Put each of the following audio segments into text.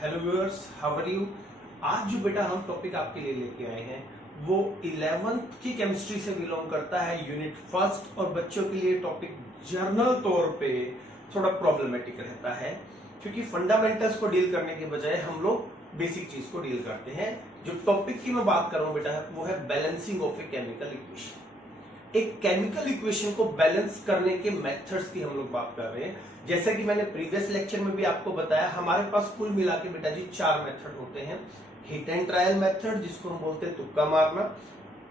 Hello viewers, how are you. आज जो बेटा हम टॉपिक आपके लिए लेके आए हैं वो 11th की केमिस्ट्री से बिलोंग करता है, यूनिट फर्स्ट, और बच्चों के लिए टॉपिक जर्नल तौर पे थोड़ा प्रॉब्लमेटिक रहता है क्योंकि फंडामेंटल्स को डील करने के बजाय हम लोग बेसिक चीज को डील करते हैं। जो टॉपिक की मैं बात कर रहा हूं बेटा वो है balancing of a chemical equation. एक केमिकल इक्वेशन को बैलेंस करने के मेथड्स की हम लोग बात कर रहे हैं। जैसा कि मैंने प्रीवियस लेक्चर में भी आपको बताया, हमारे पास कुल मिला के बेटा जी 4 मेथड होते हैं। हिट एंड ट्रायल मेथड, जिसको हम बोलते हैं तुक्का मारना,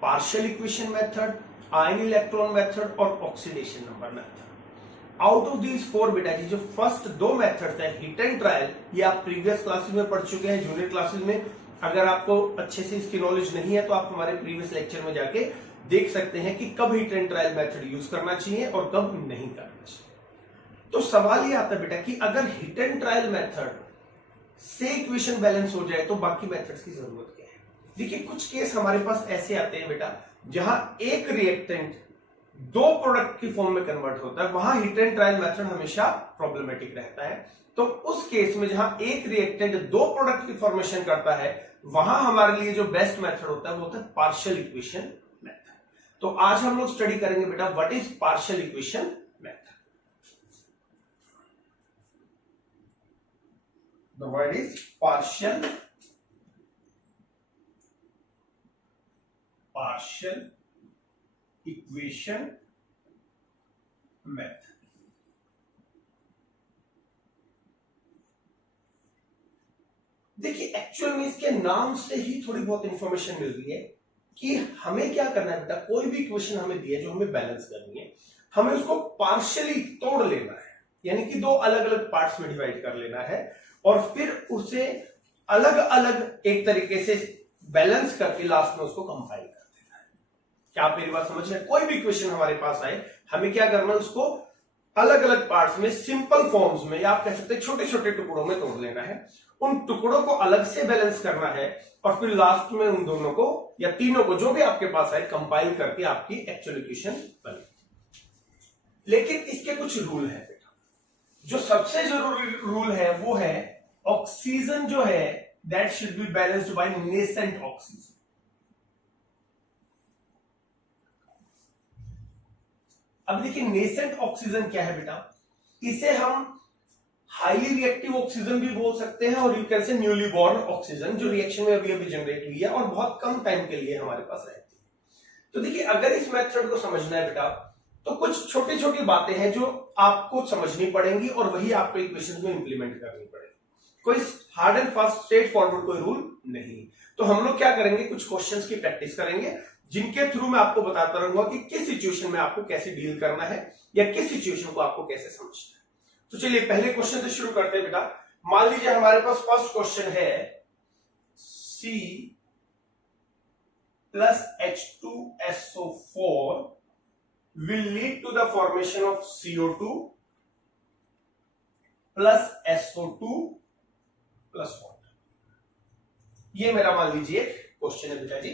partial equation method, ion electron method और oxidation number method. Out of these 4 बेटा जी जो फर्स्ट 2 मेथड है हिट एंड ट्रायल, ये आप प्रीवियस क्लासेस में पढ़ चुके हैं, जूनियर क्लासेस में। अगर आपको अच्छे से इसकी नॉलेज नहीं है तो आप हमारे प्रीवियस लेक्चर में जाके देख सकते हैं कि कब hit and trial method use करना चाहिए और कब नहीं करना चाहिए। तो सवाल ये आता है बेटा कि अगर हिट एंड ट्रायल मेथड से इक्वेशन बैलेंस हो जाए तो बाकी मेथड्स की जरूरत क्या है। देखिए, कुछ केस हमारे पास ऐसे आते हैं बेटा जहां एक रिएक्टेंट 2 प्रोडक्ट की फॉर्म में कन्वर्ट होता है, वहां हिट एंड ट्रायल मेथड हमेशा प्रॉब्लमेटिक रहता है। तो उस केस में जहां एक रिएक्टेंट 2 प्रोडक्ट की फॉर्मेशन करता है, वहां हमारे लिए जो बेस्ट मेथड होता है वो होता है पार्शियल इक्वेशन मेथड। तो आज हम लोग स्टडी करेंगे बेटा what is partial equation method. The word is partial equation method। देखिए, एक्चुअल में इसके नाम से ही थोड़ी बहुत इंफॉर्मेशन मिल रही है कि हमें क्या करना है बेटा। कोई भी इक्वेशन हमें दी है जो हमें बैलेंस करनी है, हमें उसको पार्शियली तोड़ लेना है, यानी कि 2 अलग अलग पार्ट्स में डिवाइड कर लेना है और फिर उसे अलग अलग एक तरीके से बैलेंस करके लास्ट में उसको कंपाइल कर देना है। क्या आप मेरी बात समझ रहे हैं? कोई भी इक्वेशन हमारे पास आए, हमें क्या करना है, उसको अलग अलग पार्ट्स में सिंपल फॉर्म्स में, या आप कह सकते हैं छोटे छोटे टुकड़ों में तोड़ लेना है। उन टुकड़ों को अलग से बैलेंस करना है और फिर लास्ट में उन दोनों को या तीनों को, जो भी आपके पास है, कंपाइल करके आपकी एक्चुअल इक्वेशन बनेगी। लेकिन इसके कुछ रूल है बेटा। जो सबसे जरूरी रूल है वो है ऑक्सीजन जो है that should be balanced bye nascent oxygen. अब देखिए, नेसेंट ऑक्सीजन क्या है बेटा, इसे हम हाईली रिएक्टिव ऑक्सीजन भी बोल सकते हैं और you can say newly born oxygen, जो रिएक्शन में अभी अभी जनरेट हुई है और बहुत कम टाइम के लिए हमारे पास रहती है। तो देखिए, अगर इस मेथड को समझना है बेटा तो कुछ छोटी छोटी बातें हैं जो आपको समझनी पड़ेंगी और वही आपको इक्वेशन में इंप्लीमेंट करनी पड़ेगी। कोई hard and fast straight forward कोई रूल नहीं। तो हम लोग क्या करेंगे, कुछ क्वेश्चंस की प्रैक्टिस करेंगे जिनके थ्रू मैं आपको बताता रहूंगा कि किस सिचुएशन में आपको कैसे डील करना है या किस सिचुएशन को आपको कैसे समझना है। तो चलिए पहले क्वेश्चन से शुरू करते हैं बेटा। मान लीजिए हमारे पास फर्स्ट क्वेश्चन है C plus H2SO4 will lead to the formation of CO2 plus SO2 plus water। ये मेरा मान लीजिए क्वेश्चन है बेटा जी।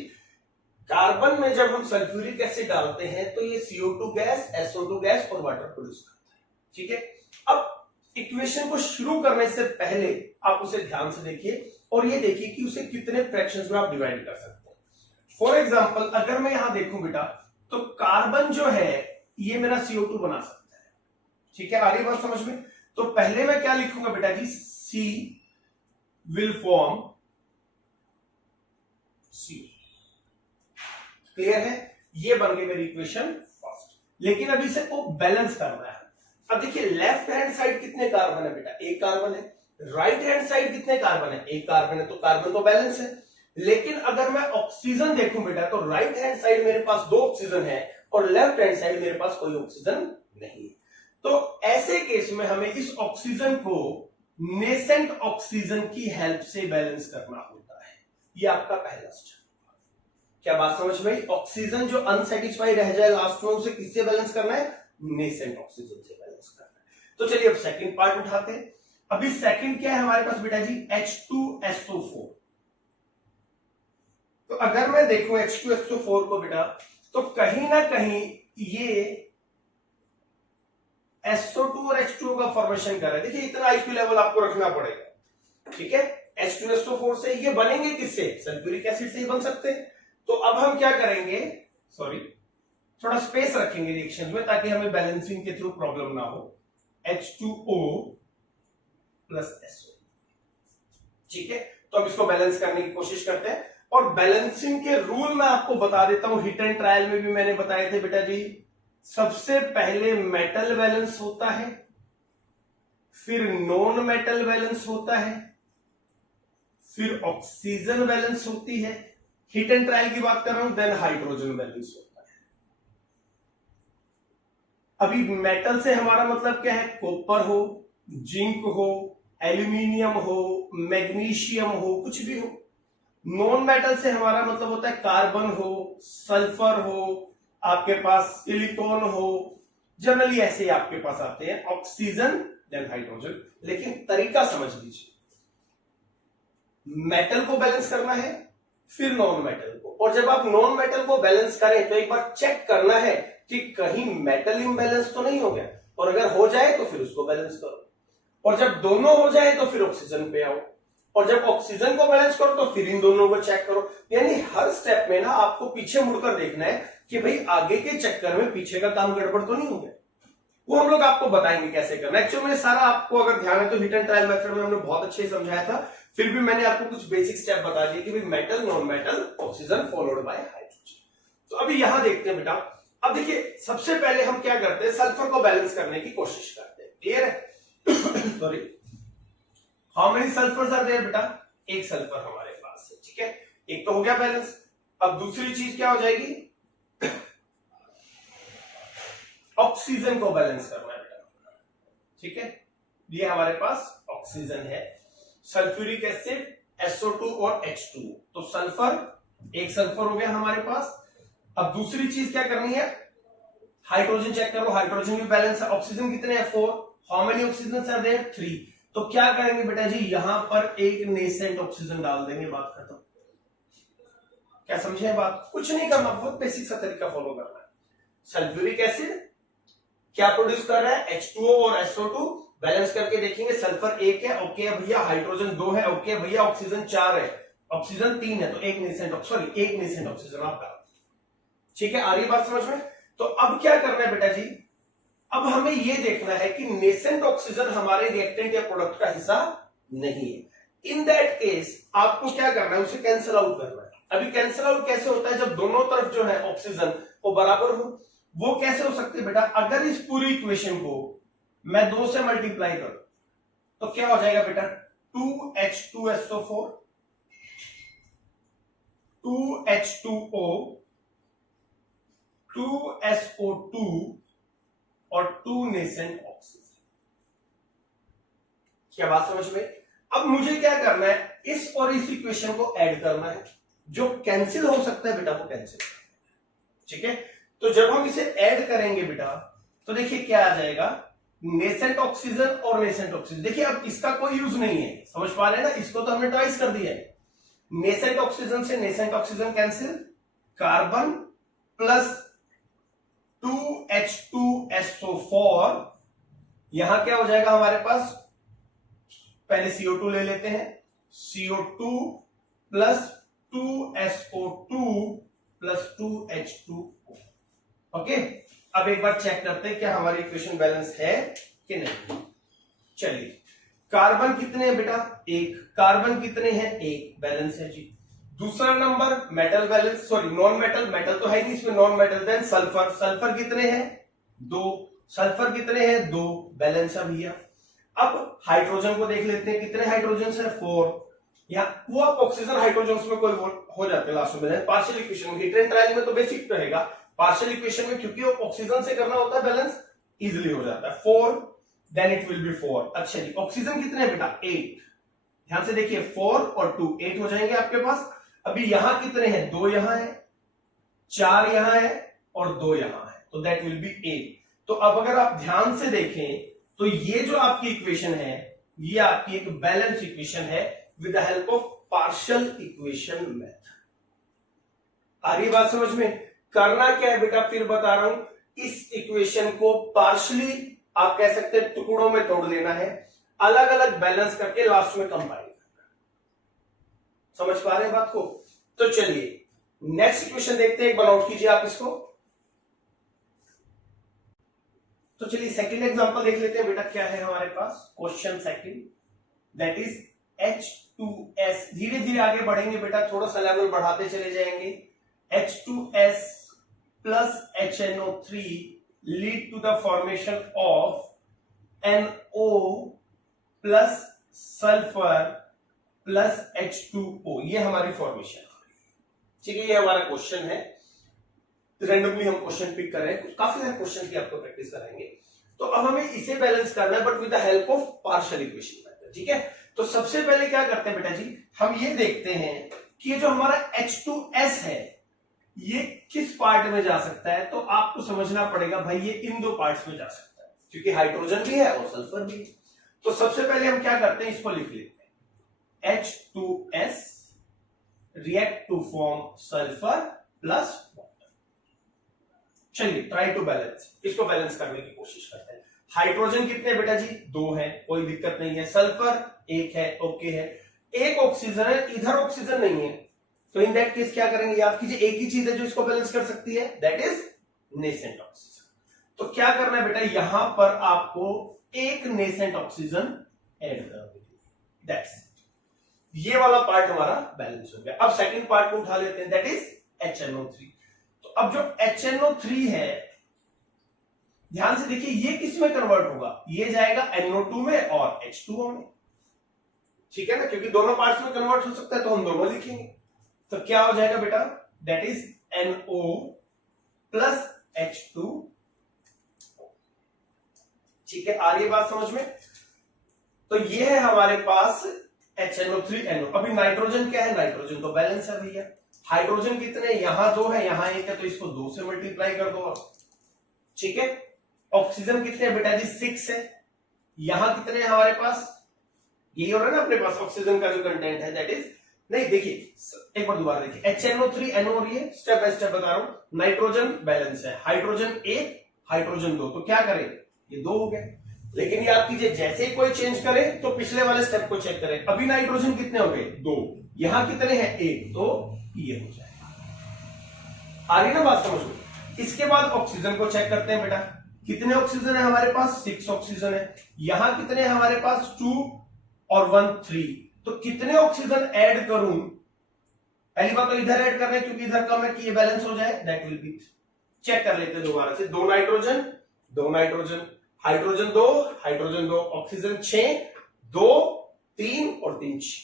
कार्बन में जब हम सल्फ्यूरिक एसिड डालते हैं तो ये CO2 गैस, SO2 गैस और वाटर प्रोड्यूस करता है। ठीक है, अब इक्वेशन को शुरू करने से पहले आप उसे ध्यान से देखिए और ये देखिए कि उसे कितने फ्रैक्शंस में आप डिवाइड कर सकते हैं। फॉर एग्जांपल, अगर मैं यहां देखूं बेटा तो कार्बन जो है ये मेरा CO2 बना सकता है। ठीक है, आ रही बात समझ में? तो पहले मैं क्या लिखूंगा बेटा जी, C will form C। Clear है? ये बन गई मेरी इक्वेशन फर्स्ट। लेकिन अभी इसे को बैलेंस करना है। अब देखिए, लेफ्ट हैंड साइड कितने कार्बन है बेटा, 1 कार्बन है। राइट हैंड साइड कितने कार्बन है, 1 कार्बन है। तो कार्बन तो बैलेंस है। लेकिन अगर मैं ऑक्सीजन देखूं बेटा तो राइट हैंड साइड मेरे पास 2 ऑक्सीजन है और लेफ्ट हैंड साइड मेरे पास कोई ऑक्सीजन नहीं है। तो ऐसे केस में हमें इस ऑक्सीजन को नेसेंट ऑक्सीजन की हेल्प से बैलेंस करना होता है। ये आपका पहला स्टेप। क्या बात समझ में आई? ऑक्सीजन जो अनसेटिस्फाई रह जाए लास्ट में, उसे किससे बैलेंस करना है, नेसेंट ऑक्सीजन से बैलेंस करना है। तो चलिए अब सेकंड पार्ट उठाते हैं। अभी सेकंड क्या है हमारे पास बेटा जी, H2SO4। तो अगर मैं देखूं H2SO4 को बेटा तो कहीं ना कहीं ये SO2 और H2O का फॉर्मेशन कर रहा है। देखिए इतना IQ लेवल आपको रखना पड़ेगा, ठीक है। H2SO4 से, ये बनेंगे किससे? सल्फ्यूरिक एसिड से ही बन सकते हैं। तो अब हम क्या करेंगे, सॉरी थोड़ा स्पेस रखेंगे रिएक्शन में ताकि हमें बैलेंसिंग के थ्रू प्रॉब्लम ना हो। H2O प्लस SO, ठीक है। तो अब इसको बैलेंस करने की कोशिश करते हैं, और बैलेंसिंग के रूल मैं आपको बता देता हूं, हिट एंड ट्रायल में भी मैंने बताए थे बेटा जी। सबसे पहले मेटल बैलेंस होता है, फिर नॉन मेटल बैलेंस होता है, फिर ऑक्सीजन बैलेंस होती है, हिट एंड ट्रायल की बात कर रहा हूं, देन हाइड्रोजन बैलेंस होता है। अभी मेटल से हमारा मतलब क्या है? कॉपर हो, जिंक हो, एल्यूमिनियम हो, मैग्नीशियम हो, कुछ भी हो। नॉन मेटल से हमारा मतलब होता है कार्बन हो, सल्फर हो, आपके पास सिलिकॉन हो, जनरली ऐसे ही आपके पास आते हैं, ऑक्सीजन देन हाइड्रोजन। लेकिन तरीका समझ लीजिए, मेटल को बैलेंस करना है, फिर नॉन मेटल को, और जब आप नॉन मेटल को बैलेंस करें तो एक बार चेक करना है कि कहीं मेटल इम्बैलेंस तो नहीं हो गया, और अगर हो जाए तो फिर उसको बैलेंस करो, और जब दोनों हो जाए तो फिर ऑक्सीजन पे आओ, और जब ऑक्सीजन को बैलेंस करो तो फिर इन दोनों को चेक करो। यानी हर स्टेप में ना आपको पीछे मुड़कर देखना है कि भाई आगे के चक्कर में पीछे का काम गड़बड़ तो नहीं हो गया। वो हम लोग आपको बताएंगे कैसे करना। एक्चुअली में सारा आपको अगर ध्यान है तो हिट एंड ट्रायल मेथड में हमने बहुत अच्छे से समझाया था, फिर भी मैंने आपको कुछ बेसिक स्टेप बता दिए कि भाई metal, non metal, oxygen followed by hydrogen. तो अभी यहां देखते हैं बेटा। अब देखिए सबसे पहले हम क्या करते हैं, सल्फर को बैलेंस करने की कोशिश करते हैं। क्लियर है? Sorry, how many sulphurs are there बेटा? एक सल्फर हमारे पास है, ठीक है, एक तो हो गया बैलेंस। अब दूसरी चीज क्या हो जाएगी? ऑक्सीजन को बैलेंस करना है बेटा, ठीक है। ये हमारे पास ऑक्सीजन है, सल्फ्यूरिक एसिड, SO2 और H2, तो सल्फर, एक सल्फर हो गया हमारे पास। अब दूसरी चीज क्या करनी है? हाइड्रोजन चेक करो, हाइड्रोजन भी बैलेंस है। ऑक्सीजन कितने हैं? 4। How many oxygen are there? 3। तो क्या करेंगे बेटा जी, यहां पर एक नेसेंट ऑक्सीजन डाल देंगे, बात खत्म। क्या समझे बात? कुछ नहीं करना, बहुत बेसिक सा तरीका फॉलो करना है। सल्फ्यूरिक एसिड क्या प्रोड्यूस कर रहा है? H2O और SO2, बैलेंस करके देखेंगे, सल्फर 1 है, ओके भैया, हाइड्रोजन 2 है, ओके भैया, ऑक्सीजन 4 है, ऑक्सीजन 3 है, तो एक नेसेंट, सॉरी एक नेसेंट ऑक्सीजन आपका, ठीक है। आ रही बात समझ में? तो अब क्या करना है बेटा जी, अब हमें यह देखना है कि नेसेंट ऑक्सीजन हमारे रिएक्टेंट या प्रोडक्ट का हिस्सा नहीं है। इन दैट केस आपको क्या करना है, उसे कैंसिल आउट करना है। अभी कैंसिल आउट कैसे होता है? जब दोनों तरफ जो है ऑक्सीजन वो बराबर हो। वो कैसे हो सकते हैं बेटा? अगर इस पूरी इक्वेशन को मैं 2 से मल्टीप्लाई करूं तो क्या हो जाएगा बेटा? 2H2SO4, 2H2O, 2SO2 और 2 नेसेंट ऑक्सीजन। क्या बात समझ में? अब मुझे क्या करना है, इस और इस इक्वेशन को ऐड करना है। जो कैंसिल हो सकता है बेटा वो कैंसिल, ठीक है। तो जब हम इसे ऐड करेंगे बेटा तो देखिए क्या आ जाएगा, नेसेंट ऑक्सीजन और नेसेंट ऑक्सीजन। देखिए अब इसका कोई यूज नहीं है, समझ पा रहे हैं ना? इसको तो हमने ट्वाइस कर दिया है। नेसेंट ऑक्सीजन से nascent oxygen cancel, carbon plus 2H2SO4, यहां क्या हो जाएगा हमारे पास? पहले CO2 ले लेते हैं, CO2 plus 2SO2 plus 2H2O, okay. अब एक बार चेक करते हैं क्या हमारी इक्वेशन बैलेंस है कि नहीं। चलिए, कार्बन कितने हैं बेटा? 1। कार्बन कितने हैं? 1, बैलेंस है जी। दूसरा number metal balance, sorry non metal, metal तो है नहीं इसमें, non metal. Then sulphur, sulphur कितने हैं? 2। सल्फर कितने हैं? 2, बैलेंस है भैया। अब हाइड्रोजन को देख लेते हैं, कितने हाइड्रोजन है? 4। यहाँ वो आप ऑक्सीजन हाइड्रोजन में कोई हो जाते हैं लास्ट में। पार्शियल इक्वेशन में, हिट एंड ट्रायल में तो बेसिक रहेगा, पार्शियल इक्वेशन में क्योंकि ऑक्सीजन से करना होता है बैलेंस, इजिली हो जाता है। 4, देन इट विल बी 4। अच्छा जी, ऑक्सीजन कितने हैं बेटा? 8। ध्यान से देखिए, 4 और 2, 8 हो जाएंगे आपके पास। अभी यहां कितने हैं? 2 यहां है, 4 यहां है और 2 यहां है, तो दैट विल बी 8। तो अब अगर आप ध्यान से देखें तो ये जो आपकी इक्वेशन है ये आपकी एक बैलेंस इक्वेशन है with the help of partial equation method. आ रही बात समझ में? करना क्या है बेटा, फिर बता रहा हूं, इस इक्वेशन को पार्शियली आप कह सकते हैं टुकड़ों में तोड़ देना है, अलग अलग बैलेंस करके लास्ट में कंपाइल करना। समझ पा रहे हैं बात को? तो चलिए नेक्स्ट इक्वेशन देखते हैं, एक बार नोट कीजिए आप इसको। तो चलिए सेकंड एग्जांपल देख लेते हैं बेटा, क्या है हमारे पास question second, that is H2S। धीरे धीरे आगे बढ़ेंगे बेटा, थोड़ा सा लेवल बढ़ाते चले जाएंगे। H2S plus HNO3 lead to the formation of NO plus sulphur plus H2O। ये हमारी फॉर्मेशन है, ठीक है। ये हमारा क्वेश्चन है, रैंडमली हम क्वेश्चन पिक कर रहे हैं, काफी सारे क्वेश्चन की आपको प्रैक्टिस कराएंगे। तो अब हमें इसे बैलेंस करना है, but with the help of partial equation method, ठीक है। तो सबसे पहले क्या करते हैं बेटा जी, हम ये देखते हैं कि ये जो हमारा H2S है ये किस पार्ट में जा सकता है। तो आपको समझना पड़ेगा भाई ये इन दो पार्ट्स में जा सकता है, क्योंकि हाइड्रोजन भी है और सल्फर भी है। तो सबसे पहले हम क्या करते हैं, इसको लिख लेते हैं, H2S react to form sulphur plus water. चलिए ट्राई टू बैलेंस, इसको बैलेंस करने की कोशिश करते हैं। हाइड्रोजन कितने बेटा जी, 2 है, कोई दिक्कत नहीं है। सल्फर 1 है, ओके है। एक ऑक्सीजन है, इधर ऑक्सीजन नहीं है, तो इन दैट केस क्या करेंगे, याद कीजिए एक ही चीज है जो इसको बैलेंस कर सकती है, दैट इज नेसेंट ऑक्सीजन। तो क्या करना है बेटा, यहां पर आपको एक नेसेंट ऑक्सीजन ऐड करना, दैट्स इट। ये वाला पार्ट हमारा बैलेंस हो गया। अब सेकंड पार्ट को उठा लेते हैं, दैट इज HNO3। तो अब जो HNO3 है, ध्यान से देखिए ये किस में कन्वर्ट होगा, ये जाएगा NO2 में और H2O में, ठीक है ना, क्योंकि दोनों पार्ट्स में कन्वर्ट हो सकता है, तो हम दोनों लिखेंगे। तो क्या हो जाएगा बेटा, that is NO plus H2, ठीक है। आ रही है बात समझ में? तो ये है हमारे पास HNO3 NO। अभी नाइट्रोजन क्या है, नाइट्रोजन तो बैलेंस है भैया। हाइड्रोजन कितने, यहां 2 है, यहां 1 है, तो इसको 2 से मल्टीप्लाई कर दो आप, ठीक है। ऑक्सीजन कितने बेटा जी, 6 है। यहां कितने हैं हमारे पास, यही हो रहा है ना अपने पास ऑक्सीजन का जो कंटेंट है, दैट इज, नहीं देखिए एक बार दोबारा देखिए, HNO3 NO हो रही है, स्टेप बाय स्टेप बता रहा हूं। नाइट्रोजन बैलेंस है, हाइड्रोजन 1 हाइड्रोजन 2, तो क्या करें, ये 2 हो गए। लेकिन याद कीजिए जैसे ही कोई चेंज करे तो पिछले वाले स्टेप को चेक करें। अभी नाइट्रोजन कितने हो गए, 2, यहां कितने हैं, 1, तो ये हो जाएगा। आ रही ना बात समझ में? इसके बाद ऑक्सीजन को चेक करते हैं बेटा, कितने ऑक्सीजन है हमारे पास, 6 ऑक्सीजन है। यहां कितने हैं हमारे पास, 2 और 1 3, तो कितने ऑक्सीजन ऐड करूं, पहली बात तो इधर ऐड कर रहे हैं क्योंकि इधर कम है कि ये बैलेंस हो जाए, दैट विल बी, चेक कर लेते हैं दोबारा से। 2 nitrogen 2 nitrogen, hydrogen 2 hydrogen 2, oxygen 6, 2 3 और 3 6,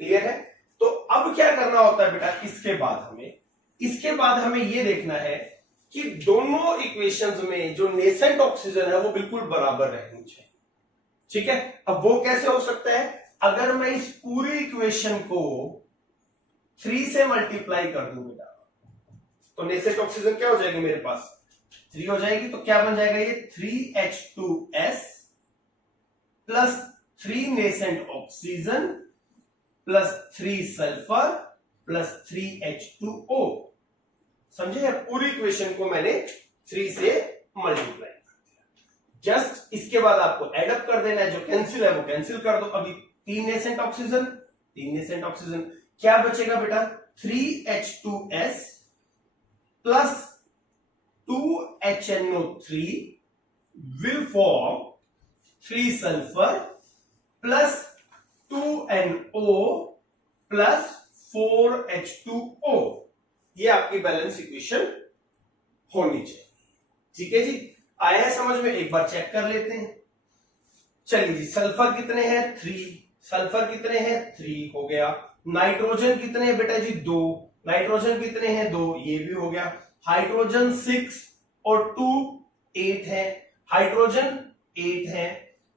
क्लियर है। तो अब क्या करना होता है बेटा, इसके बाद हमें ये देखना है कि दोनों इक्वेशंस में जो नेसेंट ऑक्सीजन है वो बिल्कुल बराबर रहनी चाहिए, ठीक है। अब वो कैसे हो सकता है, अगर मैं इस पूरी इक्वेशन को 3 से मल्टीप्लाई कर दूं बेटा, तो नेसेंट ऑक्सीजन क्या हो जाएगी मेरे पास, 3 हो जाएगी। तो क्या बन जाएगा ये, 3H2S plus 3 nascent oxygen plus 3 sulphur plus 3H2O। समझे, पूरी इक्वेशन को मैंने 3 से मल्टीप्लाई कर दिया। जस्ट इसके बाद आपको एड अप कर देना है, जो कैंसिल है वो कैंसिल कर दो। अभी 3 नेसेंट ऑक्सीजन 3 नेसेंट ऑक्सीजन, क्या बचेगा बेटा, 3H2S plus 2HNO3 will form 3 sulphur plus 2NO plus 4H2O। ये आपकी बैलेंस इक्वेशन होनी चाहिए, ठीक है जी। आया है समझ में, एक बार चेक कर लेते हैं। चलिए जी, सल्फर कितने हैं, 3, सल्फर कितने हैं, 3 हो गया। नाइट्रोजन कितने हैं बेटा जी, 2, नाइट्रोजन कितने हैं, 2, ये भी हो गया। हाइड्रोजन 6 और 2 8 है, हाइड्रोजन 8 है।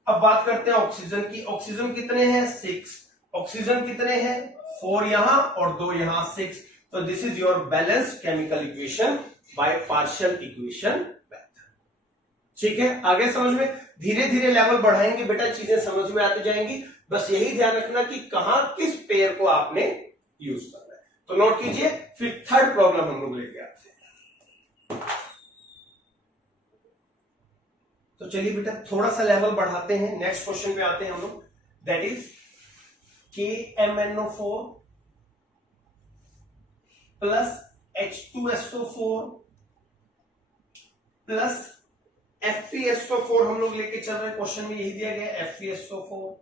अब बात करते हैं ऑक्सीजन की, ऑक्सीजन कितने हैं, 6, ऑक्सीजन कितने हैं, 4 यहां और 2 यहां, 6। तो this is your balanced chemical equation by partial equation method, ठीक है। आगे समझ में, धीरे धीरे लेवल बढ़ाएंगे बेटा, चीजें समझ में आती जाएंगी। बस यही ध्यान रखना कि कहां किस पेयर को आपने यूज करना है। तो नोट कीजिए, फिर थर्ड प्रॉब्लम हम लोग लेके आते हैं। तो चलिए बेटा थोड़ा सा लेवल बढ़ाते हैं, नेक्स्ट क्वेश्चन पे आते हैं हम लोग, that is KMNO4 plus H2SO4 plus FeSO4 हम लोग लेके चल रहे हैं, क्वेश्चन में यही दिया गया FeSO4,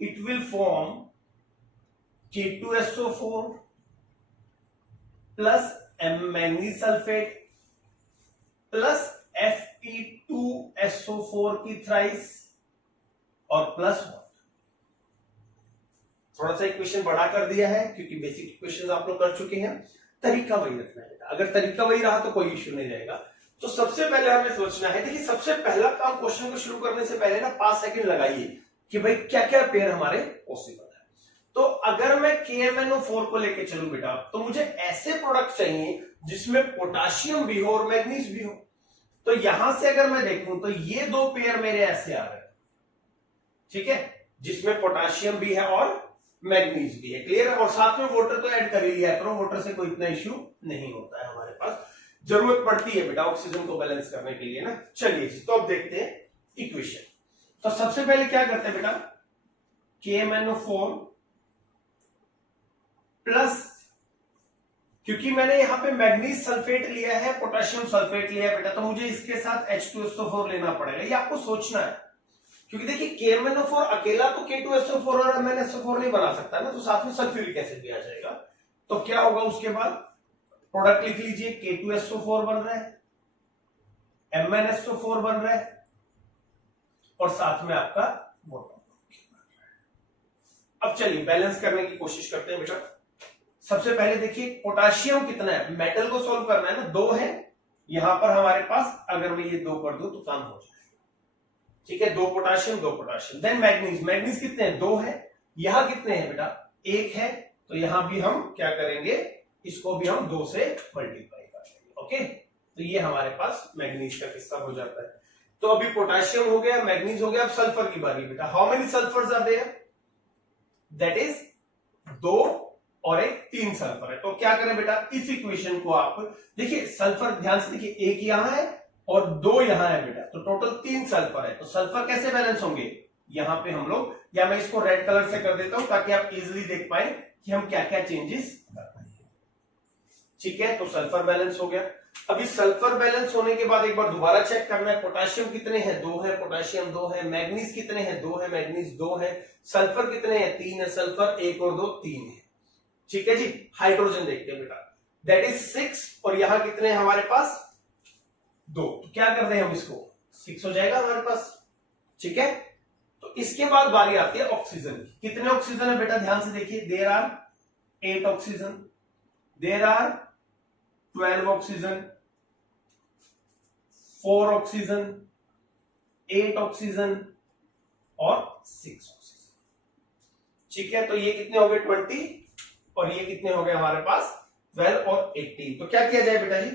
it will form K2SO4 plus manganese sulphate plus Fe2SO4 की थ्राइस और प्लस थोड़ा सा इक्वेशन बढ़ा कर दिया है क्योंकि बेसिक इक्वेशन आप लोग कर चुके हैं, तरीका वही रखना है। अगर तरीका वही रहा तो कोई इश्यू नहीं रहेगा। तो सबसे पहले हमें सोचना है, देखिए सबसे पहला काम क्वेश्चन को शुरू करने से पहले ना 5 सेकंड लगाइए कि भाई क्या क्या पेयर हमारे पॉसिबल है। तो अगर मैं KMnO4 को लेके चलूं बेटा, तो मुझे ऐसे प्रोडक्ट चाहिए जिसमें पोटाशियम भी हो और मैग्नीज भी हो। तो यहां से अगर मैं देखूं तो ये दो पेयर मेरे ऐसे आ रहे हैं, ठीक है, जिसमें पोटाशियम भी है और मैग्नीज भी है, क्लियर है। और साथ में वाटर तो ऐड कर ही लिया करो, वाटर से कोई इतना इश्यू नहीं होता है, हमारे पास जरूरत पड़ती है बेटा ऑक्सीजन को बैलेंस करने के लिए ना। चलिए जी, तो अब देखते हैं इक्वेशन। तो सबसे पहले क्या करते हैं बेटा, KMnO4 प्लस, क्योंकि मैंने यहां पे मैग्नीज सल्फेट लिया है, पोटेशियम सल्फेट लिया है बेटा, तो मुझे इसके साथ H2SO4 लेना पड़ेगा। ये आपको सोचना है, क्योंकि देखिए KMnO4 अकेला तो K2SO4 और MnSO4 नहीं बना सकता ना, तो साथ में सल्फ्यूरिक एसिड भी आ जाएगा। तो क्या होगा उसके बाद, प्रोडक्ट लिख लीजिए, K2SO4 बन रहा है, MnSO4 बन रहा है और साथ में आपका वाटर। अब चलिए बैलेंस करने की कोशिश करते हैं बेटा। सबसे पहले देखिए पोटाशियम कितना है, मेटल को सोल्व करना है ना, 2 है यहां पर हमारे पास, अगर मैं ये 2 कर दूं तो काम हो जाएगा, ठीक है। 2 potassium 2 potassium. Then manganese, manganese कितने हैं, 2 है। यहां कितने हैं बेटा, 1 है, तो यहां भी हम क्या करेंगे, इसको भी हम 2 से मल्टीप्लाई कर देंगे, ओके। तो ये हमारे पास मैग्नीज का किस्सा हो जाता है। तो अभी पोटाशियम हो गया, मैग्नीज हो गया, अब सल्फर की बारी बेटा। How many sulphurs are there, that is 2 और 3 सल्फर है। तो क्या करें बेटा, इस इक्वेशन को आप देखिए, सल्फर ध्यान से देखिए, 1 यहां है और 2 यहां है बेटा, तो टोटल 3 सल्फर है। तो सल्फर कैसे बैलेंस होंगे, यहां पे हम लोग, या मैं इसको रेड कलर से कर देता हूं ताकि आप इजिली देख पाए कि हम क्या क्या चेंजेस कर रहे हैं, ठीक है। तो सल्फर बैलेंस हो गया। अभी सल्फर बैलेंस होने के बाद एक बार दोबारा चेक करना है, पोटाशियम कितने हैं, 2 है, पोटाशियम 2 है, मैग्नीज कितने हैं, 2 है, मैग्नीज 2 है, सल्फर कितने हैं, 3 है, सल्फर 1 और 2 3 है, ठीक है जी। हाइड्रोजन देखते हैं बेटा, दैट इज 6, और यहां कितने हैं हमारे पास, 2। तो क्या कर रहे हैं हम, इसको 6 हो जाएगा हमारे पास, ठीक है। तो इसके बाद बारी आती है ऑक्सीजन की। कितने ऑक्सीजन है बेटा, ध्यान से देखिए, there are 8 oxygen, there are 12 oxygen, 4 oxygen, 8 oxygen और 6 ऑक्सीजन, ठीक है। तो ये कितने हो गए, 20, और ये कितने हो गए हमारे पास, 12 और 18। तो क्या किया जाए बेटा जी,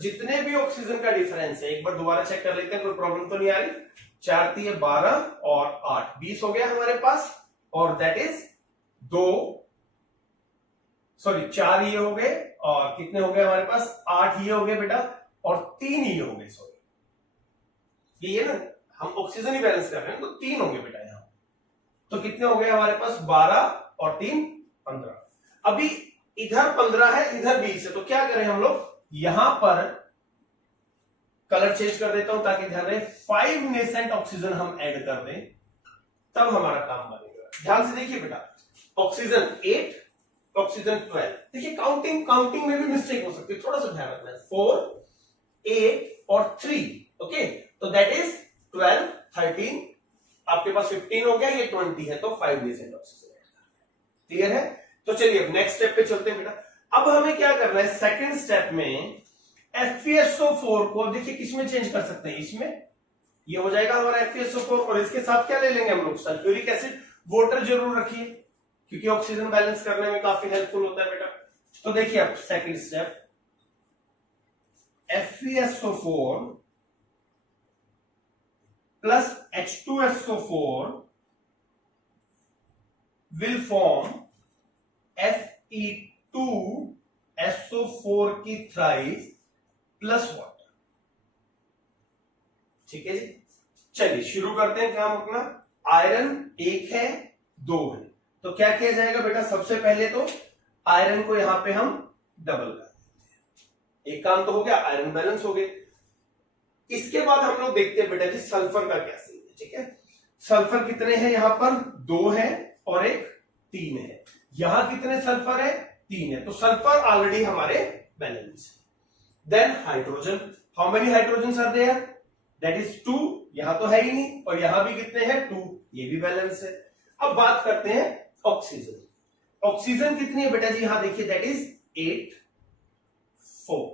जितने भी ऑक्सीजन का डिफरेंस है, एक बार दोबारा चेक कर लेते हैं, कोई प्रॉब्लम तो नहीं आ रही। 4 3 12 और 8 20 हो गया हमारे पास, और दैट इज 4 ये हो गए, और कितने हो गए हमारे पास, 8 ये हो गए बेटा, और 3 ये हो गए, सॉरी ये ना, हम ऑक्सीजन ही बैलेंस कर रहे हैं, तो 3 होंगे बेटा यहां। तो कितने हो गए हमारे पास, 12 और 3 15। अभी इधर 15 है, इधर 20 है, तो क्या करें हम लोग, यहां पर कलर चेंज कर देता हूं ताकि ध्यान रहे, 5 नेसेंट ऑक्सीजन हम ऐड कर दें, तब हमारा काम बनेगा। ध्यान से देखिए बेटा, ऑक्सीजन 8, ऑक्सीजन 12, देखिए काउंटिंग में भी मिस्टेक हो सकती है, थोड़ा सा ध्यान रखना है। 4 8 और 3, ओके, तो दैट इज 12 13, आपके पास 15 हो गया, ये 20 है, तो 5 नेसेंट ऑक्सीजन। क्लियर है। तो चलिए अब नेक्स्ट स्टेप पे चलते हैं बेटा। अब हमें क्या करना है, सेकंड स्टेप में FeSO4 को देखिए किसमें चेंज कर सकते हैं, इसमें, ये हो जाएगा हमारा FeSO4, और इसके साथ क्या ले लेंगे हम लोग, सल्फ्यूरिक एसिड। वाटर जरूर रखिए क्योंकि ऑक्सीजन बैलेंस करने में काफी हेल्पफुल होता है बेटा। तो देखिए अब second step, FeSO4 plus H2SO4 will form Fe2SO4 की थ्राइस प्लस वाटर, ठीक है जी। चलिए शुरू करते हैं काम अपना। आयरन 1 है, 2 है, तो क्या किया जाएगा बेटा, सबसे पहले तो आयरन को यहां पे हम डबल कर देते हैं। एक काम तो हो गया, आयरन बैलेंस हो गए। इसके बाद हम लोग देखते हैं बेटा जी सल्फर का क्या सीन है। ठीक है, सल्फर कितने हैं यहां पर, 2 है और एक 3 है। यहां कितने सल्फर है, 3 है, तो सल्फर ऑलरेडी हमारे बैलेंस है। Then hydrogen, how many hydrogen are there, that is 2, यहां तो है ही नहीं, और यहां भी कितने हैं 2, ये भी बैलेंस है। अब बात करते हैं ऑक्सीजन। ऑक्सीजन कितनी है बेटा जी, यहां देखिए दैट इज 8 4,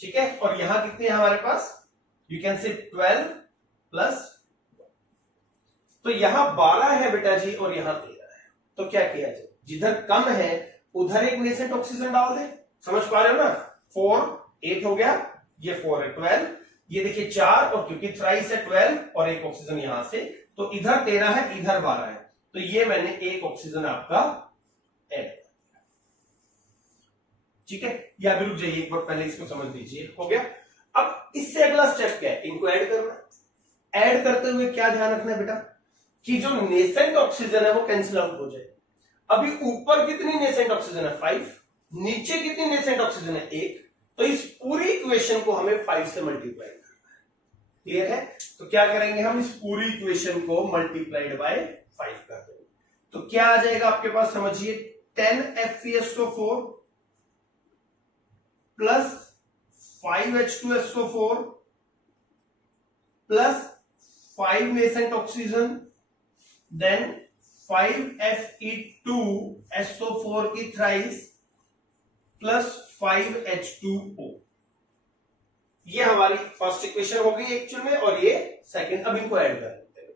ठीक है, और यहां कितने हैं हमारे पास, यू कैन से 12 प्लस, तो यहां 12 है बेटा जी और यहां 13 है। तो क्या किया जाए, जिधर कम है उधर एक नेसेंट ऑक्सीजन डाल दे, समझ पा रहे हो ना। 4 8 हो गया, ये 4 है 12, ये देखिए 4, और क्योंकि थ्राइस है 12 और एक ऑक्सीजन यहां से, तो इधर 13 है इधर 12 है, तो ये मैंने एक ऑक्सीजन आपका ऐड कर दिया। ठीक है, या भी रुक जाइए एक बार, पहले इसको समझ लीजिए, हो गया। अब इससे अगला स्टेप क्या है, इनको ऐड करना। ऐड करते हुए क्या ध्यान रखना है बेटा, कि जो नेसेंट ऑक्सीजन है वो कैंसिल आउट हो जाए। अभी ऊपर कितनी नेसेंट ऑक्सीजन है 5, नीचे कितनी नेसेंट ऑक्सीजन है 1, तो इस पूरी इक्वेशन को हमें 5 से मल्टीप्लाई करना है। क्लियर है, तो क्या करेंगे हम, इस पूरी इक्वेशन को मल्टीप्लाइड बाय 5 कर देंगे, तो क्या आ जाएगा आपके पास, समझिए 10 FeSO4 plus 5 H2SO4 plus 5 nascent oxygen, then 5 Fe2SO4 की थ्राइस प्लस 5 H2O। ये हमारी फर्स्ट इक्वेशन हो गई एक्चुअल में, और ये सेकंड। अब इनको ऐड कर देते हैं।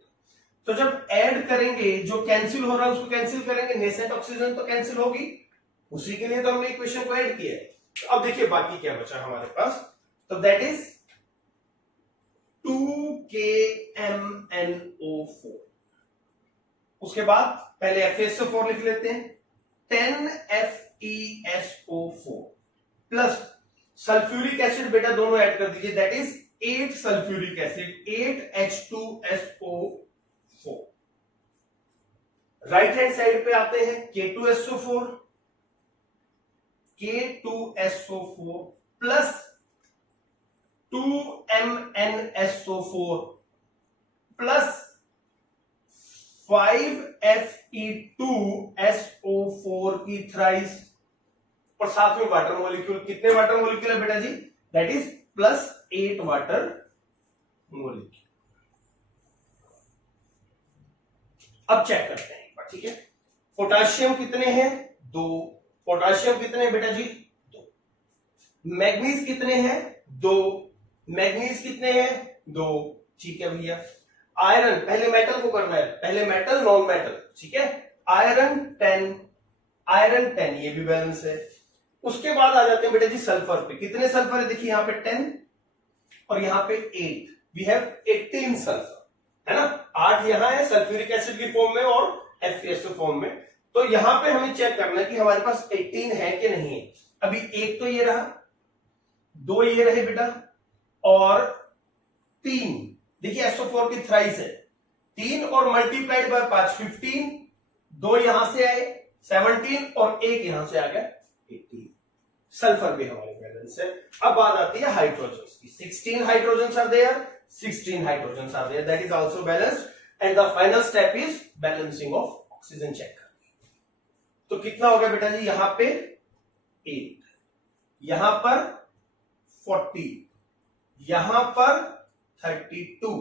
तो जब ऐड करेंगे, जो कैंसिल हो रहा है उसको कैंसिल करेंगे, नेसेंट ऑक्सीजन तो कैंसिल होगी, उसी के लिए तो हमने इक्वेशन को ऐड किया है। तो अब देखिए बाकी क्या बचा हमारे पास, तो दैट इज 2KMNO4। उसके बाद पहले FeSO4 लिख लेते हैं, 10 FeSO4 प्लस सल्फ्यूरिक एसिड बेटा दोनों ऐड कर दीजिए, that is 8 sulphuric acid, 8 H2SO4। Right hand side पे आते हैं, K2SO4 plus 2MnSO4 plus 5 Fe2SO4 की थ्राइस, और साथ में वाटर मॉलिक्यूल। कितने वाटर मॉलिक्यूल है बेटा जी, that is plus 8 water molecule. अब चेक करते हैं एक बार, ठीक है। पोटाशियम कितने हैं, 2। पोटाशियम कितने हैं बेटा जी, 2। मैग्नीज कितने हैं, 2। मैग्नीज कितने हैं, 2। ठीक है भैया। आयरन, पहले मेटल को करना है, पहले मेटल नॉन मेटल, ठीक है। आयरन 10, आयरन 10, ये भी बैलेंस है। उसके बाद आ जाते हैं बेटा जी सल्फर पे। कितने सल्फर है, देखिए यहां पे 10 और यहां पे 8, वी हैव 18 सल्फर, है ना। 8 यहां है सल्फ्यूरिक एसिड की फॉर्म में और FeSO फॉर्म में, तो यहां पे हमें चेक करना है कि हमारे पास 18 है कि नहीं है। अभी एक तो ये रहा, 2 ये रहे बेटा, और 3 देखिए SO4 की थ्राइस है, 3 और मल्टीप्लाइड बाय 5 15, 2 यहां से आए 17 और 1 यहां से आ गया 18। सल्फर भी हमारे बैलेंस है। अब बात आती है हाइड्रोजन की, 16 hydrogen are there, 16 hydrogen are there, that is also balanced, and the final step is balancing of oxygen check. तो कितना हो गया बेटा जी, यहां पे 8, यहां पर 40, यहां पर 32।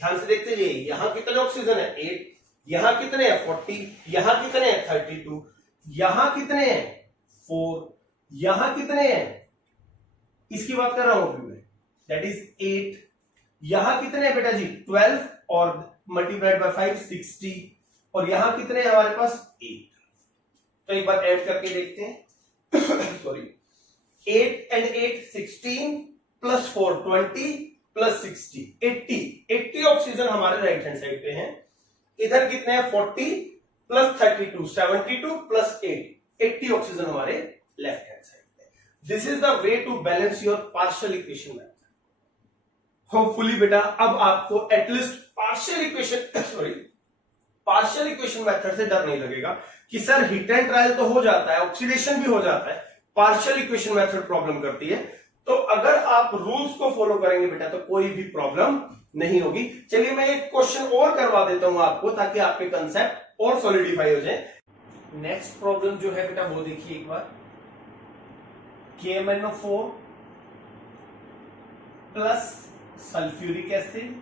ध्यान से देखते जाइए, यहां कितने ऑक्सीजन है 8, यहां कितने हैं 40, यहां कितने हैं 32, यहां कितने हैं 4, यहां कितने हैं, इसकी बात कर रहा हूं अभी मैं, दैट इज 8। यहां कितने हैं बेटा जी 12 और मल्टीप्लाइड बाय 5 60, और यहां कितने हैं हमारे पास 8। तो एक बार ऐड करके देखते हैं sorry, 8 and 8 16 plus 4 20 plus 60 80 oxygen हमारे राइट हैंड साइड पे हैं। इधर कितने हैं 40 प्लस 32 72 प्लस 8 80 ऑक्सीजन हमारे लेफ्ट हैंड साइड पे। This is the way to balance your partial equation method. Hopefully बेटा अब आपको एटलीस्ट पार्शियल इक्वेशन मेथड से डर नहीं लगेगा कि सर हिट एंड ट्रायल तो हो जाता है, ऑक्सीडेशन भी हो जाता है, पार्शियल इक्वेशन मेथड प्रॉब्लम करती है। तो अगर आप रूल्स को फॉलो करेंगे बेटा तो कोई भी प्रॉब्लम नहीं होगी। चलिए मैं एक क्वेश्चन और करवा देता हूं आपको, ताकि आपके कंसेप्ट और सॉलिडिफाई हो जाए। नेक्स्ट प्रॉब्लम जो है बेटा वो देखिए एक बार, KMnO4 plus sulphuric acid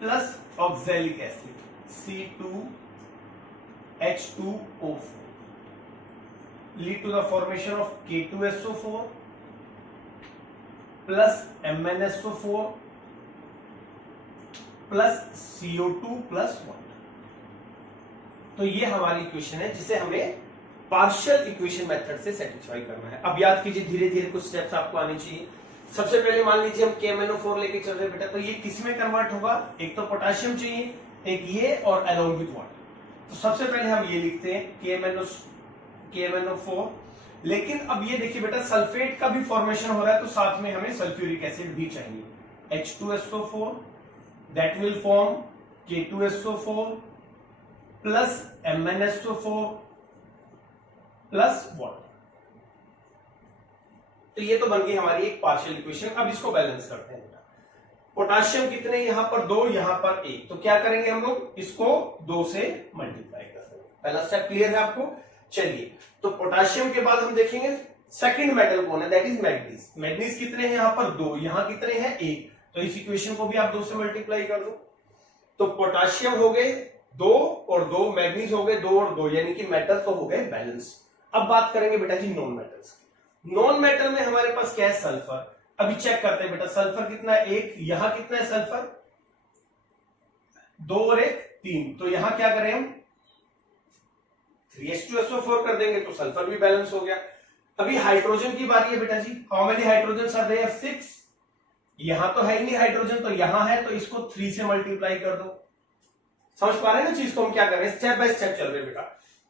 plus oxalic acid C2H2O4 lead to the formation of K2SO4 plus MnSO4 plus CO2 plus 1। तो ये हमारी इक्वेशन है जिसे हमें पार्शियल इक्वेशन मेथड से सेटिस्फाई करना है। अब याद कीजिए, धीरे धीरे कुछ स्टेप्स आपको आने चाहिए। सबसे पहले मान लीजिए हम KMnO4 लेके चल रहे बेटा, तो ये किस में कन्वर्ट होगा? एक तो पोटेशियम चाहिए, एक ये और अलोंग विथ वाटर। तो सबसे पहले हम ये लिखते हैं KMnO4। लेकिन अब ये देखिए बेटा, सल्फेट का भी फॉर्मेशन हो रहा है, तो साथ में हमें सल्फ्यूरिक एसिड भी चाहिए। H2SO4 that will form K2SO4 plus MnSO4 plus water. तो ये तो बन गई हमारी एक पार्शियल इक्वेशन। अब इसको बैलेंस करते हैं बेटा। पोटेशियम कितने, यहां पर 2, यहां पर 1, तो क्या करेंगे हम लोग? इसको 2 से मल्टीप्लाई कर देंगे। पहला स्टेप क्लियर है आपको? चलिए, तो पोटेशियम के बाद हम देखेंगे सेकंड मेटल कौन है, दैट इज मैग्नीज। मैग्नीज कितने हैं? यहां पर 2, यहां कितने हैं? 1, तो इस इक्वेशन को भी आप 2 से मल्टीप्लाई कर दो। तो पोटेशियम हो गए 2 और 2, मैग्नीज हो गए 2 और 2, यानी कि मेटल तो हो गए बैलेंस। अब बात करेंगे बेटा जी नॉन मेटल्स की। नॉन मेटल में हमारे पास क्या है? सल्फर। अभी चेक करते हैं बेटा, सल्फर कितना है? 1, यहां कितना है सल्फर? 2 और 1 3, तो यहां क्या करें हम? 3H2SO4 कर देंगे तो सल्फर भी बैलेंस हो गया। अभी हाइड्रोजन की बारी है बेटा जी। How many hydrogen are there? 6। यहां तो है ही नहीं हाइड्रोजन, तो यहां है, तो इसको 3 से मल्टीप्लाई कर दो। समझ पा रहे हैं ना चीज को? हम क्या कर रहे हैं, स्टेप बाय स्टेप चल रहे हैं बेटा।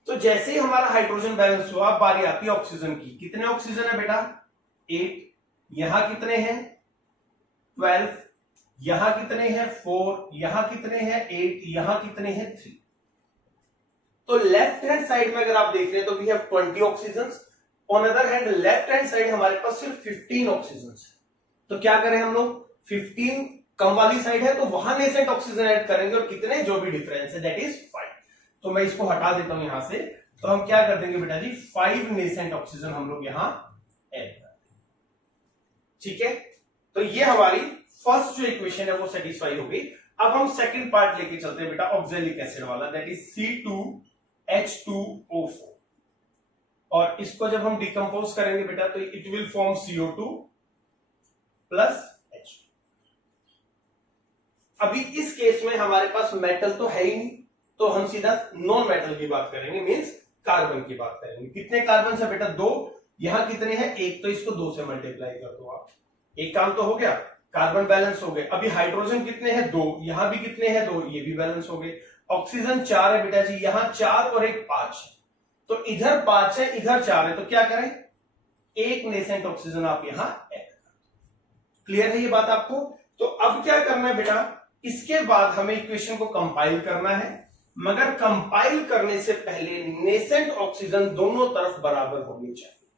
तो जैसे ही हमारा हाइड्रोजन बैलेंस हुआ, बारी आती है ऑक्सीजन की। कितने ऑक्सीजन है बेटा? 8। यहां कितने हैं? 12। यहां कितने हैं? 4। यहां कितने हैं? 8। यहां कितने हैं? 3। तो लेफ्ट हैंड साइड में अगर आप देख रहे हैं तो we have 20 oxygen. On other hand left hand side हमारे पास सिर्फ 15 ऑक्सीजन है। तो क्या करें हम लोग? 15 कम वाली साइड है, तो वहां नेसेंट ऑक्सीजन ऐड करेंगे, और कितने, जो भी डिफरेंस है, दैट इज 5। तो मैं इसको हटा देता हूं यहां से। तो हम क्या कर देंगे बेटा जी? 5 नेसेंट ऑक्सीजन हम लोग यहां ऐड कर देंगे। ठीक है, तो ये हमारी फर्स्ट जो इक्वेशन है वो सेटिस्फाई हो गई। अब हम सेकंड पार्ट लेके चलते हैं बेटा, ऑक्सैलिक एसिड वाला, दैट इज C2H2O4। और इसको जब हम डिकम्पोज करेंगे बेटा तो it will form CO2 plus H2। अभी इस केस में हमारे पास मेटल तो है ही नहीं, तो हम सीधा नॉन मेटल की बात करेंगे, मींस कार्बन की बात करेंगे। कितने कार्बन है बेटा? 2। यहां कितने हैं? 1, तो इसको 2 से मल्टीप्लाई कर दो आप। एक काम तो हो गया, कार्बन बैलेंस हो गए। अभी हाइड्रोजन कितने हैं? 2। यहां भी कितने हैं? 2, ये भी बैलेंस हो गए। ऑक्सीजन 4 है बेटा जी, यहां 4 और 1 5 है, तो इधर 5 है, इधर 4 है, तो क्या करें? 1 नेसेंट ऑक्सीजन आप यहां ऐड कर। क्लियर है ये बात आपको? तो अब क्या करना है बेटा, इसके बाद हमें इक्वेशन को कंपाइल करना है, मगर कंपाइल करने से पहले नेसेंट ऑक्सीजन दोनों तरफ बराबर होनी चाहिए।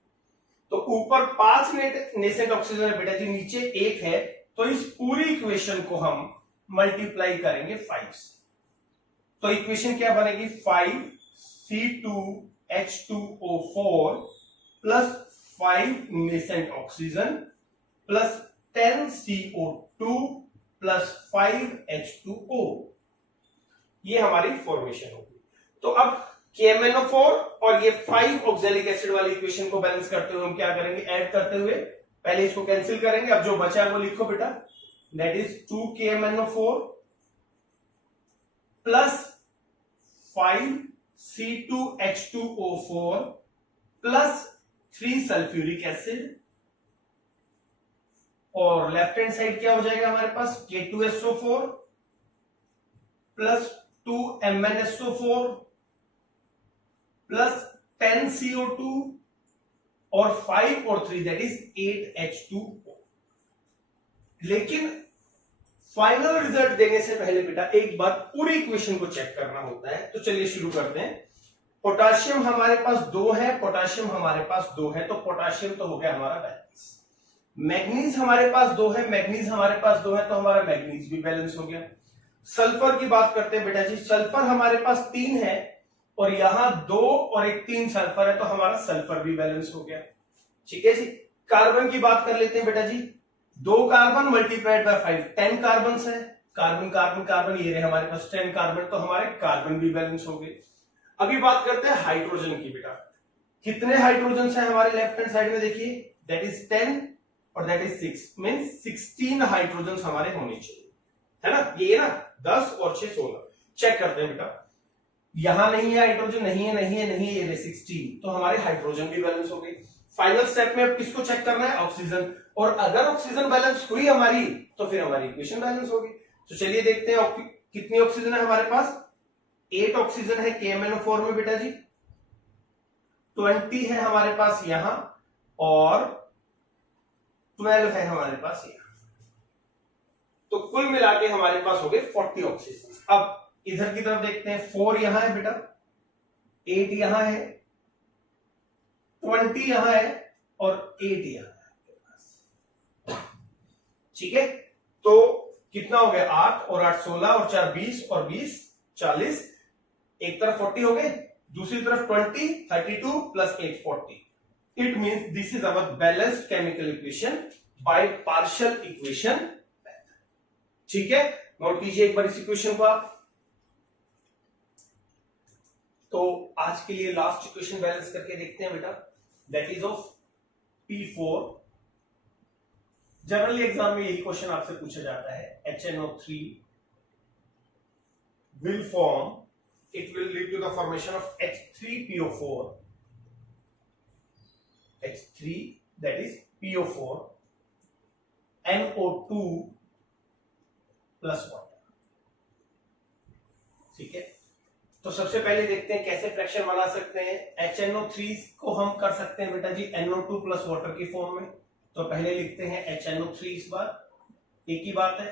तो ऊपर 5 नेसेंट ऑक्सीजन है बेटा जी, नीचे 1 है, तो इस पूरी इक्वेशन को हम मल्टीप्लाई करेंगे 5 से। तो इक्वेशन क्या बनेगी? 5C2H2O4 plus 5 nascent oxygen plus 10CO2 plus 5H2O। ये हमारी फॉर्मेशन होगी। तो अब KMnO4 और ये 5 ऑक्सैलिक एसिड वाली इक्वेशन को बैलेंस करते हुए हम क्या करेंगे? ऐड करते हुए पहले इसको कैंसिल करेंगे। अब जो बचा है वो लिखो बेटा, that is 2KMnO4 plus 5C2H2O4 plus 3 sulphuric acid, और लेफ्ट हैंड साइड क्या हो जाएगा हमारे पास? K2SO4 plus 2MnSO4 plus 10CO2 और 5 और 3 दैट इज 8H2O। लेकिन फाइनल रिजल्ट देने से पहले बेटा एक बार पूरी इक्वेशन को चेक करना होता है। तो चलिए शुरू करते हैं। पोटाशियम हमारे पास 2 है, पोटाशियम हमारे पास 2 है, तो पोटाशियम तो हो गया हमारा बैलेंस। मैग्नीज हमारे पास 2 है, मैग्नीज हमारे पास 2 है, तो हमारा मैग्नीज भी बैलेंस हो गया। सल्फर की बात करते हैं बेटा जी, सल्फर हमारे पास 3 है और यहां 2 और एक 3 सल्फर है, तो हमारा सल्फर भी बैलेंस हो गया। ठीक है जी। कार्बन की बात कर लेते हैं बेटा जी, 2 कार्बन मल्टीप्लाइड बाय 5, 10 कार्बन है, कार्बन कार्बन कार्बन, ये रहे हमारे पास 10 कार्बन, तो हमारे कार्बन भी बैलेंस हो गए। अभी बात करते हैं हाइड्रोजन की बेटा, कितने हाइड्रोजन है हमारे लेफ्ट हैंड साइड में, देखिए दैट इज 10 और दैट इज 6, मींस 16 हाइड्रोजन हमारे होने चाहिए, है ना, ये है ना 10 और 6 16। चेक करते हैं बेटा, यहां नहीं है हाइड्रोजन, नहीं है नहीं है नहीं है, ये 16, तो हमारे हाइड्रोजन भी बैलेंस हो गई। फाइनल स्टेप में अब किसको चेक करना है, ऑक्सीजन, और अगर ऑक्सीजन बैलेंस हुई हमारी तो फिर हमारी इक्वेशन बैलेंस होगी। तो चलिए देखते हैं कितनी ऑक्सीजन है हमारे पास, 8 ऑक्सीजन है KMnO4 में बेटा जी, 20 है हमारे पास यहां और 12 है हमारे पास यहां, तो कुल मिला के हमारे पास हो गए 40 ऑक्सीजन। अब इधर की तरफ देखते हैं, 4 यहां है बेटा, 8 यहां है, 20 यहां है और 8 यहां है। ठीक है, तो कितना हो गया, 8 और 8 16 और 4 20 और 20 40, एक तरफ 40 हो गए, दूसरी तरफ 20 32 plus 8 40। It means this is our balanced chemical equation by partial equation. ठीक है, नोट कीजिए एक बार इस इक्वेशन को आप। तो आज के लिए लास्ट इक्वेशन बैलेंस करके देखते हैं बेटा, that is of P4। Generally exam में यही क्वेश्चन आपसे पूछा जाता है, HNO3 will form, it will lead to the formation of H3PO4, H3 that is PO4 NO2 plus water. ठीक है, तो सबसे पहले देखते हैं कैसे फ्रैक्शन बना सकते हैं। HNO3 को हम कर सकते हैं बेटा जी NO2 प्लस वाटर की फॉर्म में, तो पहले लिखते हैं HNO3, इस बार एक ही बात है,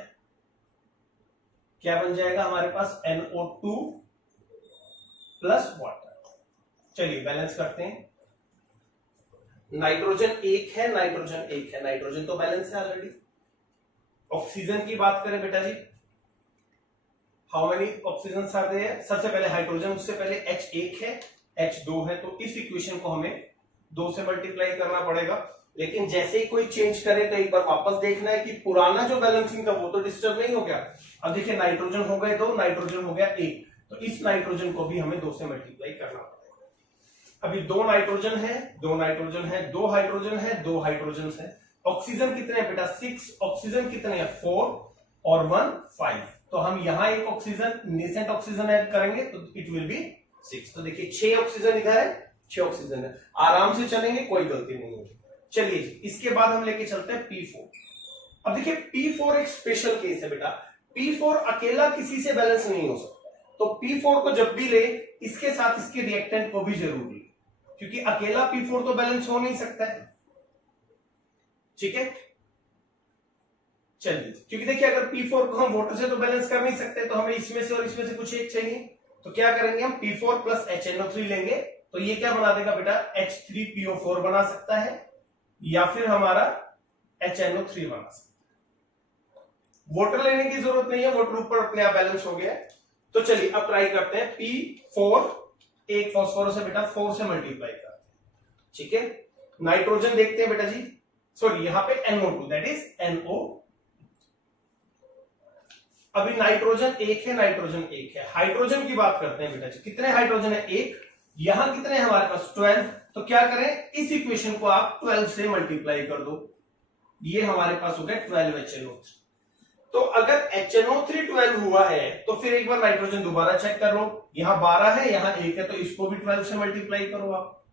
क्या बन जाएगा हमारे पास NO2 प्लस वाटर। चलिए बैलेंस करते हैं, नाइट्रोजन 1 है, नाइट्रोजन 1 है, नाइट्रोजन तो बैलेंस है ऑलरेडी। ऑक्सीजन की बात करें बेटा जी, how many oxygen are there, सबसे पहले हाइड्रोजन, उससे पहले H1 है, H2 है, तो इस इक्वेशन को हमें 2 से मल्टीप्लाई करना पड़ेगा। लेकिन जैसे ही कोई चेंज करे तो एक बार वापस देखना है कि पुराना जो बैलेंसिंग था वो तो डिस्टर्ब नहीं हो गया। अब देखिए नाइट्रोजन हो गए 2, नाइट्रोजन हो गया 1, तो इस नाइट्रोजन को भी हमें 2 से मल्टीप्लाई करना पड़ेगा। अभी 2 नाइट्रोजन है, 2 नाइट्रोजन है, 2 हाइड्रोजन है, 2 हाइड्रोजन है। ऑक्सीजन कितने हैं बेटा, 6, ऑक्सीजन कितने हैं, 4 और 1 5, तो हम यहां एक ऑक्सीजन नेसेंट ऑक्सीजन ऐड करेंगे तो इट विल बी 6। तो देखिए 6 ऑक्सीजन इधर है, 6 ऑक्सीजन है, आराम से चलेंगे, कोई गलती नहीं होगी। चलिए इसके बाद हम लेके चलते हैं P4। अब देखिए P4 एक स्पेशल केस है बेटा, P4 अकेला किसी से बैलेंस नहीं हो सकता, तो P4 को जब भी ले इसके साथ इसके रिएक्टेंट को भी जरूर ले, क्योंकि अकेला P4 तो बैलेंस हो नहीं सकता है। ठीक है, चलिए, क्योंकि देखिए अगर P4 को हम वाटर से तो बैलेंस कर नहीं सकते, तो हमें इसमें से और इसमें से कुछ एक चाहिए, तो क्या करेंगे हम P4 प्लस HNO3 लेंगे, तो ये क्या बना देगा बेटा, H3PO4 बना सकता है या फिर हमारा HNO3 बना सकता है। वाटर लेने की जरूरत नहीं है, वाटर ऊपर अपने आप बैलेंस हो गया है। तो चलिए अब ट्राई करते हैं, P4 एक फॉस्फोरस से बेटा 4 से मल्टीप्लाई करते हैं। ठीक है, नाइट्रोजन देखते हैं बेटा जी, सॉरी यहां पे NO2 दैट इज NO। अभी नाइट्रोजन 1 है, नाइट्रोजन 1 है। हाइड्रोजन की बात करते हैं बेटा जी, कितने हाइड्रोजन है, 1, यहां कितने हमारे पास 12, तो क्या करें, इस इक्वेशन को आप 12 से मल्टीप्लाई कर दो, ये हमारे पास हो गया 12 HNO3। तो अगर HNO3 12 हुआ है तो फिर एक बार नाइट्रोजन दोबारा चेक कर लो, यहां 12 है, यहां 1 है, तो इसको भी 12 से मल्टीप्लाई करो आप।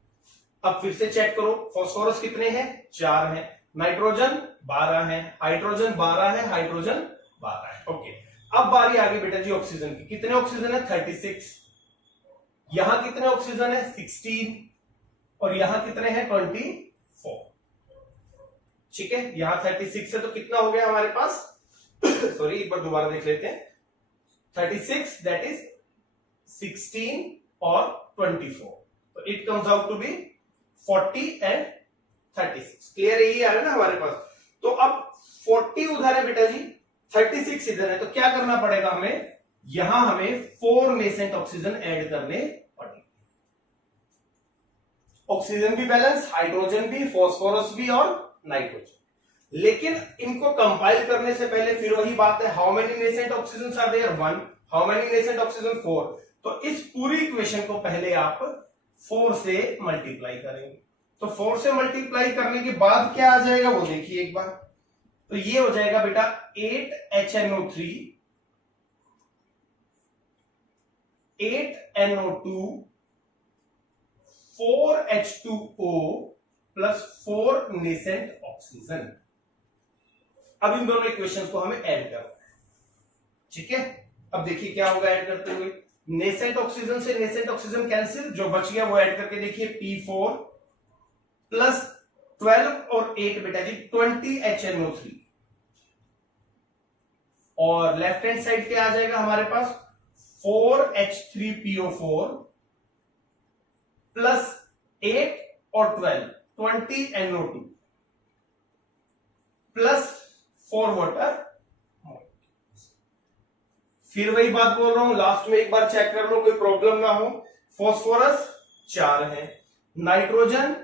अब फिर से चेक करो, फास्फोरस कितने हैं, 4 हैं, नाइट्रोजन 12 है, हाइड्रोजन 12 है, हाइड्रोजन 12 है। ओके, अब बारी आगे बेटा जी ऑक्सीजन की, कितने ऑक्सीजन है, 36, यहां कितने ऑक्सीजन है, 16, और यहां कितने हैं, 24। ठीक है, यहां 36 है, तो कितना हो गया हमारे पास सॉरी एक बार दोबारा देख लेते हैं, 36 दैट इज 16 और 24, तो it comes out to be 40 and 36। Clear है? ये आ रहा है ना हमारे पास। तो अब 40 उधर है बेटा जी, 36 इधर है, तो क्या करना पड़ेगा हमें, यहां हमें 4 नेसेंट ऑक्सीजन ऐड करने पड़ेंगे। ऑक्सीजन भी बैलेंस, हाइड्रोजन भी, फॉस्फोरस भी और नाइट्रोजन। लेकिन इनको कंपाइल करने से पहले फिर वही बात है, how many nascent oxygen are there, 1, how many nascent oxygen, 4। तो इस पूरी इक्वेशन को पहले आप 4 से मल्टीप्लाई करेंगे। तो 4 से मल्टीप्लाई करने के बाद क्या आ जाएगा वो देखिए एक बार। तो ये हो जाएगा बेटा 8HNO3, 8NO2, 4H2O plus 4 nascent oxygen. अब इन दोनों इक्वेशंस को हमें ऐड करना है, ठीक है। अब देखिए क्या होगा ऐड करते हुए, नेसेंट ऑक्सीजन से नेसेंट ऑक्सीजन कैंसिल, जो बच गया वो ऐड करके देखिए, P4 प्लस 12 और 8 बेटा जी 20HNO3, और लेफ्ट हैंड साइड क्या आ जाएगा हमारे पास, 4H3PO4 प्लस 8 और 12 20NO2 प्लस 4 वाटर। फिर वही बात बोल रहा हूं, लास्ट में एक बार चेक कर लो, कोई प्रॉब्लम ना हो। फॉस्फोरस 4 है, नाइट्रोजन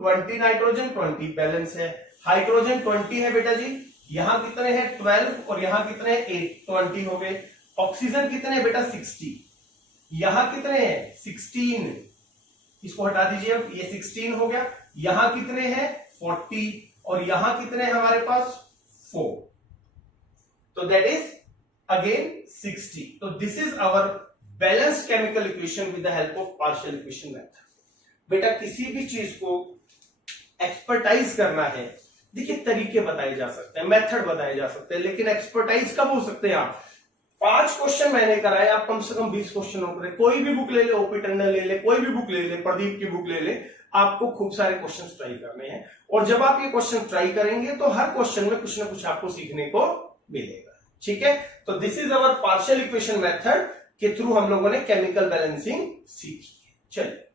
20, नाइट्रोजन 20 बैलेंस है, हाइड्रोजन 20 है बेटा जी, यहां कितने हैं 12 और यहां कितने हैं 8, 20 हो गए। ऑक्सीजन कितने हैं बेटा 60, यहां कितने हैं 16, इसको हटा दीजिए, अब ये 16 हो गया। यहां कितने हैं 40 और यहां कितने हैं हमारे पास 4, तो दैट इज अगेन 60। तो this is our balanced chemical equation with the help of partial equation method. बेटा किसी भी चीज को एक्सपर्टाइज करना है, देखिए तरीके बताए जा सकते हैं, मेथड बताए जा सकते हैं, लेकिन एक्सपर्टाइज कब हो सकते हैं आप, 5 क्वेश्चन मैंने कराए, आप कम से कम 20 क्वेश्चन हो, कोई भी बुक ले ले, ओपी टंडन ले ले, कोई भी बुक ले ले, प्रदीप की बुक ले ले, आपको खूब सारे क्वेश्चन ट्राई करने हैं। और जब आप ये क्वेश्चन ट्राई करेंगे तो हर क्वेश्चन में कुछ ना कुछ आपको सीखने को मिलेगा, ठीक है। तो this is our partial equation method के थ्रू हम लोगों ने केमिकल बैलेंसिंग सीखी है। चलिए